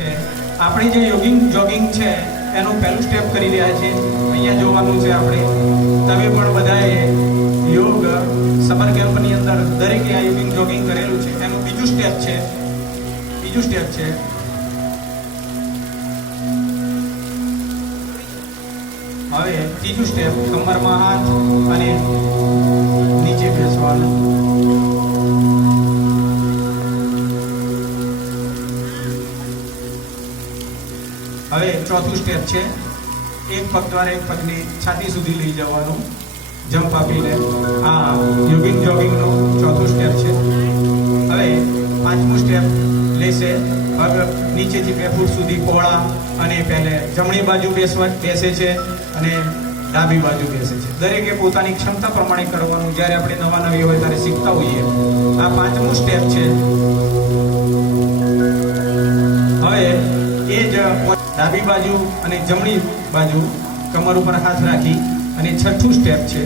છે આપણી જે જોગિંગ છે એનું પહેલું સ્ટેપ કરી રહ્યા છે. અહીંયા જોવાનું છે આપણે. તમે પણ બધાએ યોગ સમર કેમ્પની અંદર દરેકે આ જોગિંગ કરેલું છે. એનું બીજું સ્ટેપ છે. હવે ત્રીજું સ્ટેપ, કમરમાં હાથ અને નીચે બેસવાનું. હવે ચોથું સ્ટેપ છે, એક પગ દ્વારા એક પગને છાતી સુધી લઈ જવાનું, જમ્પ આપીને. આ જોગિંગનું ચોથું સ્ટેપ છે. હવે પાંચમું સ્ટેપ લેશે પગ નીચેથી 2 ફૂટ સુધી પહોળા, અને પહેલે જમણી બાજુ બેસે છે અને ડાબી બાજુ બેસે છે. દરેકે પોતાની ક્ષમતા પ્રમાણે કરવાનું. જ્યારે આપણે નવી હોય ત્યારે શીખતા હોઈએ. આ પાંચમું સ્ટેપ છે. હવે એ જ ડાબી બાજુ અને જમણી બાજુ કમર ઉપર હાથ રાખી અને છઠ્ઠું સ્ટેપ છે